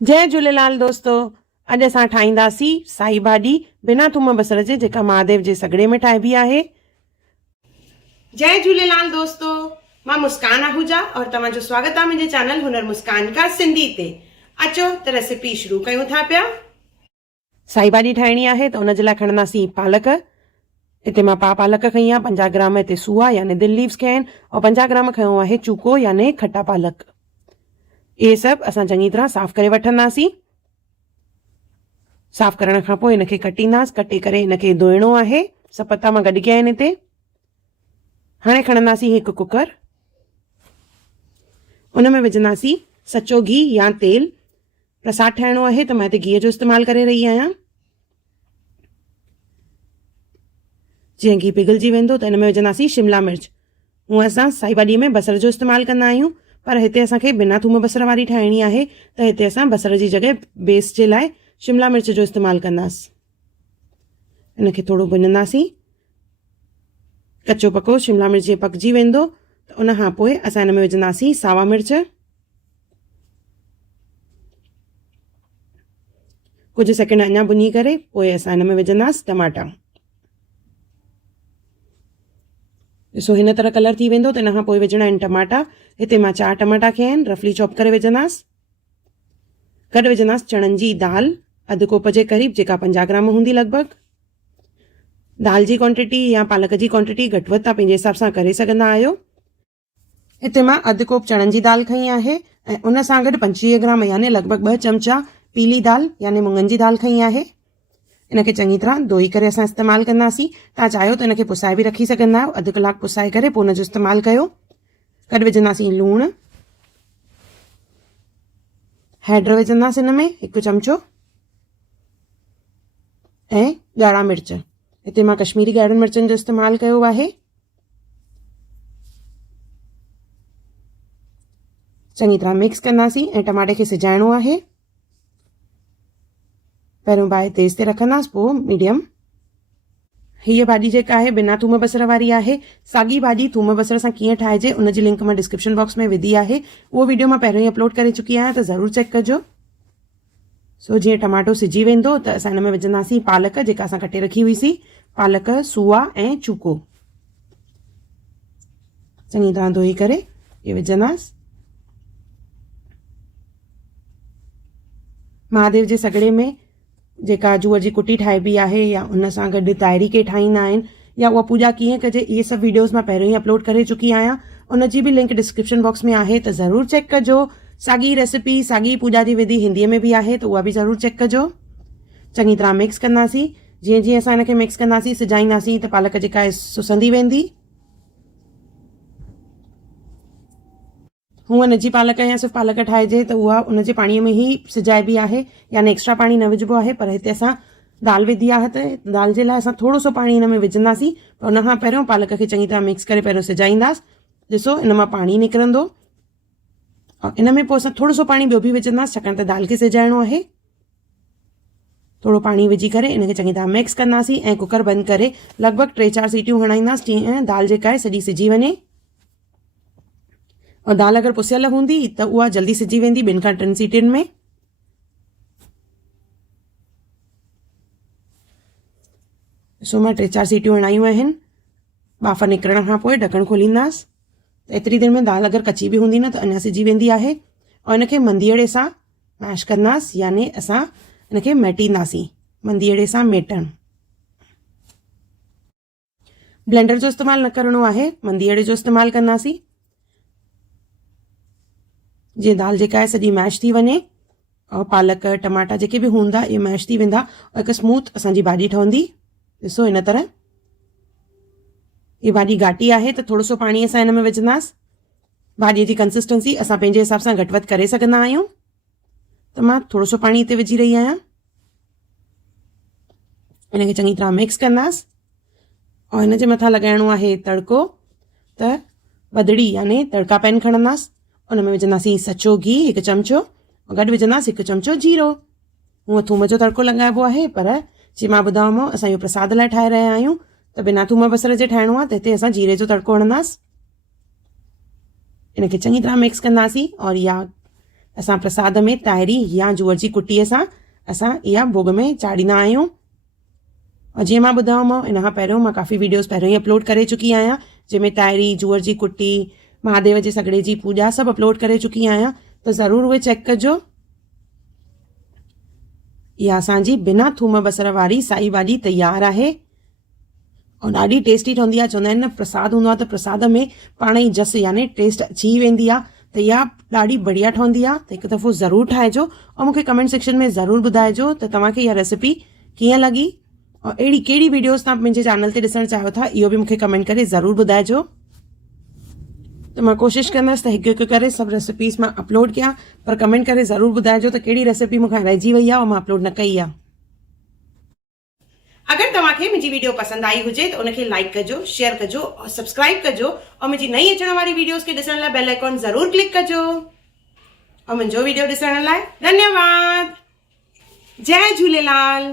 जय झूलेलाल दोस्तो। अॼु असां ठाहींदासीं साई भाॼी बिना थूम बसर जे, जेका महादेव जे सॻड़े में ठाहिबी आहे। जय झूलेलाल दोस्तो, मां मुस्कान आहूजा और तव्हांजो स्वागत आहे मुंहिंजे चैनल हुनर मुस्कान का सिंधी ते। अचो त रेसिपी शुरू कयूं था पिया। साई भाॼी ठाहिणी आहे त उन जे लाइ खणंदासीं पालक। हिते मां पालक खई आहे 50 ग्राम, हिते सुआ यानी दिल लीव्स खया आहिनि, और 50 ग्राम खयो आहे चूको यानी खटा पालक। ये सभु असां चङी तरह साफ़ करे वठंदासीं। साफ़ करण खां पोइ इनखे कटींदासीं, कटे करे इनखे धोइणो आहे। सभु पता मां गॾु कया आहिनि हिते। हाणे खणंदासीं हिकु कुकर, उन में विझंदासीं सचो घी या तेल। प्रसाद ठाहिणो आहे त मां हिते घीअ जो इस्तेमालु करे रही आहियां। जीअं घी पिघलजी वेंदो त हिन में विझंदासीं शिमला मिर्च। हूअं असां साई भाॼीअ में बसर जो इस्तेमालु कंदा आहियूं, पर हिते असांखे बिना थूम बसर वारी ठाहिणी आहे त हिते असां बसर जी जॻह बेस जे लाइ शिमला मिर्च जो इस्तेमालु कंदासीं। इनखे थोरो भुञंदासीं। कचो पको शिमला मिर्च जीअं पकजी वेंदो त उन खां पोइ असां हिन में विझंदासीं सावा मिर्च। कुझु सेकेंड अञा भुञी करे पोइ असां हिन में विझंदासीं टमाटा। ॾिसो हिन तरह कलर थी वेंदो त इन खां पोइ विझणा आहिनि टमाटा। हिते मां 4 टमाटा खया आहिनि, रफली चॉप करे विझंदासीं। गॾु विझंदासीं चणनि जी दाल, अधु कोप जे क़रीब, जेका 50 ग्राम हूंदी लॻभॻि। दाल जी क्वांटिटी या पालक जी क्वांटिटी घटि वधि तव्हां पंहिंजे हिसाब सां करे सघंदा आहियो। हिते मां अधु कोप चणनि जी दाल खई आहे ऐं उन सां गॾु 25 ग्राम यानी लॻभॻि 2 चमचा पीली दाल यानी मुङनि जी दाल खई आहे। इनखे चङी तरह धोई करे असां इस्तेमालु कंदासीं। तव्हां चाहियो त इनखे पुसाए बि रखी सघंदा आहियो, अधु कलाकु पुसाए करे पोइ उनजो इस्तेमालु कयो। गॾु विझंदासीं लूणु, हैड विझंदासीं हिन में 1 चमचो, ऐं ॻाढ़ा मिर्च। हिते मां कश्मीरी ॻाढ़नि मिर्चनि जो इस्तेमालु कयो आहे। चङी तरह मिक्स कंदासीं ऐं टमाटे खे सिजाइणो आहे। पहिरियों बाहि तेज़ ते रखंदासीं, पोइ मीडियम। हीअ भाॼी जेका आहे बिना थूम बसर वारी आहे। साॻी भाॼी थूम बसर सां कीअं ठाहिजे उनजी लिंक मां डिस्क्रिप्शन बॉक्स में विधी आहे। उहो वीडियो मां पहिरियों ई अपलोड करे चुकी आहियां, त ज़रूरु चेक कजो। सो जीअं टमाटो सिजी वेंदो त असां हिन में विझंदासीं पालक, जेका असां कटे रखी हुईसीं। पालक, सुआ ऐं चूको चङी तरह धोई करे इहे विझंदासीं। महादेव जे सॻड़े में जेका जूअ जी कुटी ठाहिबी आहे या उन सां गॾु ताइरी के ठाहींदा आहिनि, या उहा पूॼा कीअं कजे, इहे सभु वीडियोज़ मां पहिरियों ई अपलोड करे चुकी आहियां। उनजी बि लिंक डिस्क्रिप्शन बॉक्स में आहे, त ज़रूरु चेक कजो। साॻी रेसिपी, साॻी पूॼा जी विधि हिंदीअ में बि आहे, त उहा बि ज़रूरु चेक कजो। चङी तरह मिक्स कंदासीं। जीअं जीअं असां हिनखे मिक्स कंदासीं, सिजाईंदासीं, त पालक जेका आहे सुसंदी वेंदी। हूअं निजी पालक या सिर्फ़ु पालक ठाहिजे त उहा उनजे पाणीअ में ई सिजाइबी आहे, यानी एक्स्ट्रा पाणी न विझिबो आहे। पर हिते असां दाल विधी आहे त दाल जे लाइ असां थोरो सो पाणी हिन में विझंदासीं। पर उन खां पहिरियों पालक खे चङी तरह मिक्स करे पहिरियों सिजाईंदासीं। ॾिसो इन मां पाणी निकिरंदो, और इन में पोइ असां थोरो सो पाणी ॿियो बि विझंदासीं, छाकाणि त दाल खे सिजाइणो आहे। थोरो पाणी विझी करे इनखे चङी तरह मिक्स कंदासीं ऐं कुकर बंदि करे लॻभॻि 3-4 सीटियूं हणाईंदासीं, जीअं दाल जेका आहे सॼी सिजी वञे। और दाल अगरि पुसियल हूंदी त उहा जल्दी सिजी वेंदी 2 खां 3 सीटियुनि में। ॾिसो मां 3-4 सीटियूं हणायूं आहिनि। बाफ़ निकिरण खां पोइ ढकणु खोलींदासीं। त एतिरी देरि में दाल अगरि कची बि हूंदी न त अञा सिजी वेंदी आहे। और इनखे मंदीअड़े सां मैश कंदासीं, यानी असां इनखे मेटींदासीं। मंदीअड़े सां मेटणु। ब्लेंडर जो इस्तेमालु न करिणो आहे, मंदीअड़े जो इस्तेमालु कंदासीं। जीअं दाल जेका आहे सॼी मैश थी वञे, और पालक टमाटा जेके बि हूंदा इहे मैश थी वेंदा, और हिकु स्मूथ असांजी भाॼी ठहंदी। ॾिसो इन तरह। हीअ भाॼी घाटी आहे त थोरो सो पाणी असां हिन में विझंदासीं। भाॼीअ जी कंसिस्टेंसी असां पंहिंजे हिसाब सां घटि वधि करे सघंदा आहियूं, त मां थोरो सो पाणी हिते विझी रही आहियां। इनखे चङी तरह मिक्स कंदासीं, और हिन जे मथां लॻाइणो आहे तड़को। त वधिड़ी यानी तड़का पैन खणंदासीं, उन में विझंदासीं सचो घी 1 चमचो, और गॾु विझंदासीं 1 चमचो जीरो। हूअं थूम जो तड़को लॻाइबो आहे, पर जीअं मां ॿुधायोमांव असां इहो प्रसाद लाइ ठाहे रहिया आहियूं, त बिना थूम बसर जे ठाहिणो आहे, त हिते असां जीरे जो तड़को हणंदासीं। इनखे चङी तरह मिक्स कंदासीं, और इहा असां प्रसाद में ताहिरी या जूअर जी कुटीअ सां असां इहा भोग में चाढ़ींदा आहियूं। और जीअं मां ॿुधायोमांव इन खां पहिरियों मां काफ़ी वीडियोस पहिरियों ई अपलोड करे चुकी आहियां, जंहिंमें ताहिरी, जूअर जी कुटी, महादेव जे सॻिड़े जी पूॼा सभु अपलोड करे चुकी आहियां, त ज़रूरु उहे चेक कजो। इहा असांजी बिना थूम बसर वारी साई भाॼी तयारु आहे और ॾाढी टेस्टी ठहंदी आहे। चवंदा आहिनि न प्रसाद हूंदो आहे त प्रसाद में पाण ई जस यानी टेस्ट अची वेंदी आहे, त इहा ॾाढी बढ़िया ठहंदी आहे। त हिकु दफ़ो ज़रूरु ठाहिजो और मूंखे कमेंट सेक्शन में ज़रूरु ॿुधाइजो त तव्हांखे इहा रेसिपी कीअं लॻी और अहिड़ी कहिड़ी वीडियोस तव्हां मुंहिंजे चैनल ते ॾिसणु चाहियो था, इहो बि मूंखे कमेंट करे ज़रूरु ॿुधाइजो। त मां कोशिशि कंदसि त हिकु हिकु करे सभु रेसिपीज़ मां अपलोड कयां, पर कमेंट करे ज़रूरु ॿुधाइजो त कहिड़ी रेसिपी मूंखां रहिजी वई आहे और मां अपलोड न कई आहे। अगर तव्हांखे मुंहिंजी वीडियो पसंदि आई हुजे त उनखे लाइक कजो, शेयर कजो और सब्सक्राइब कजो और मुंहिंजी नई अचण वारी वीडियोस खे ॾिसण लाइ बेल आइकॉन ज़रूरु क्लिक कजो। और मुंहिंजो वीडियो ॾिसण लाइ धन्यवाद। जय झूलेलाल।